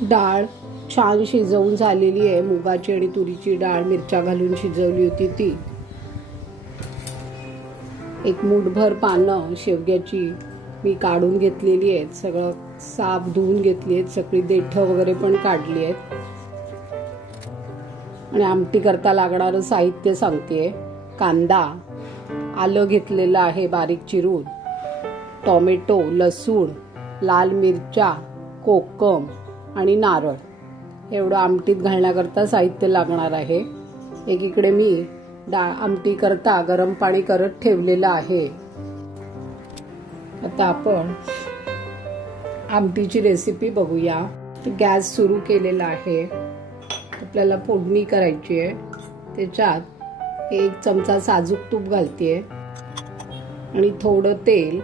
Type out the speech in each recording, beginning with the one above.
डाळ छान शिजवून झालेली आहे। मुगाची आणि तुरीची डाळ मिरच्या घालून शिजवली होती ती। एक मूठभर पानं शेवग्याची मी काढून घेतलेली आहेत, सगळं साफ धुवून घेतली आहेत, सगळी देठं वगैरे पण काढली आहेत। आणि आमटी करता लागणारं साहित्य सांगते। कांदा, आलं घेतलेलं आहे बारीक चिरून, टोमॅटो, लसूण, लाल मिरच्या, कोकम आणि नारळ एवढं आमटीत घालण्याकरता साहित्य लागणार आहे। एकीकडे मी आमटी करता गरम पाणी करत ठेवलेलं आहे। आता आपण आमटीची रेसिपी बघूया। गॅस सुरू केलेला आहे, आपल्याला फोडणी करायची आहे। त्याच्यात 1 चमचा साजूक तूप घालते आणि थोडं तेल।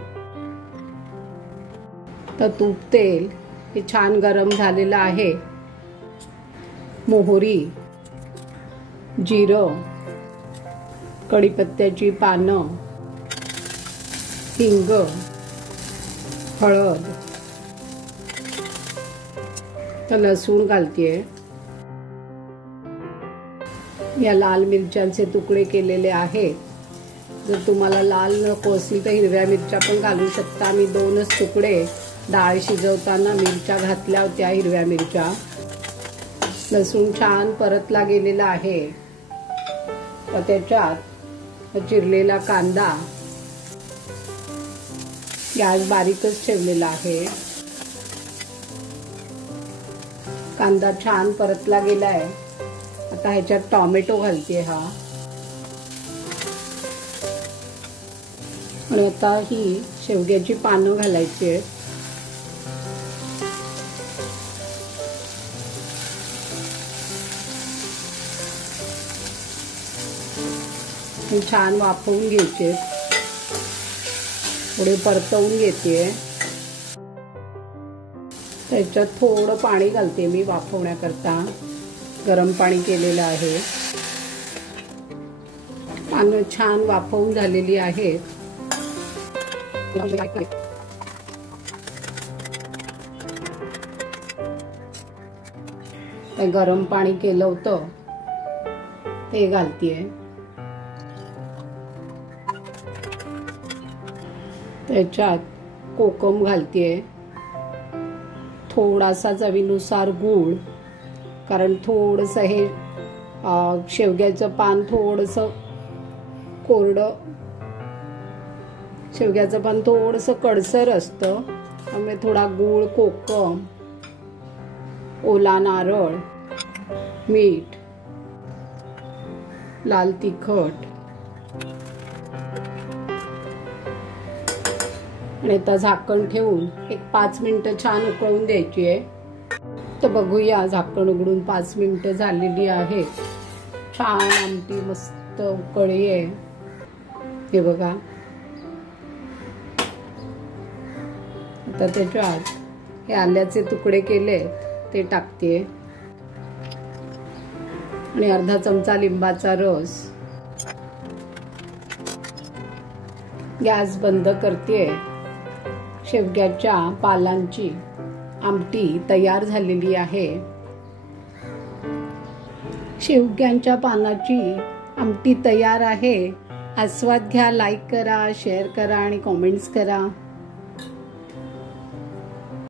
तर तूप तेल हे छान गरम झालेलं आहे। मोहरी, जिरं, कढीपत्त्याची पानं, हिंग, हळद, तर लसूण घालतेय। या लाल मिरच्यांचे तुकडे केलेले आहेत। जर तुम्हाला लाल नको असतील तर हिरव्या मिरच्या पण घालू शकता। मी 2च तुकडे डाळ शिजवताना मिरच्या घातल्या होत्या, हिरव्या मिरच्या। लसूण छान परतला गेलेला आहे। त्याच्यात चिरलेला कांदा, गॅस बारीकच ठेवलेला आहे। कांदा छान परतला गेलाय। आता ह्याच्यात टोमॅटो घालते हा। आणि आता ही शेवग्याची पानं घालायची आहेत। छान वाफवून घ्यायचे, थोडे परतवून घेते। त्याच्यात थोडं पाणी घालते मी वाफवण्याकरता, गरम पाणी केलेलं आहे। पानं छान वाफवून झालेली आहेत। गरम पाणी केलं होतं ते घालतेय। त्याच्यात कोकम घालतेय, थोडासा चवीनुसार गूळ, कारण थोडंसं हे शेवग्याचं पान थोडंसं कोरडं, शेवग्याचं पान थोडंसं कडसर असतं, त्यामुळे थोडा गूळ, कोकम, ओला नारळ, मीठ, लाल तिखट आणि आता झाकण ठेवून 5 मिनिटं छान उकळून द्यायची आहे। तर बघूया, झाकण उघडून 5 मिनिटं झालेली आहेत। छान आमटी मस्त उकळी आहे, हे बघा। आता त्याच्यात हे आल्याचे तुकडे केले ते टाकते आणि अर्धा चमचा लिंबाचा रस। गॅस बंद करते। शेवग्याच्या पालांची आमटी तयार झालेली आहे। शेवग्यांच्या पानाची आमटी तयार आहे। आस्वाद घ्या, लाईक करा, शेअर करा आणि कमेंट्स करा।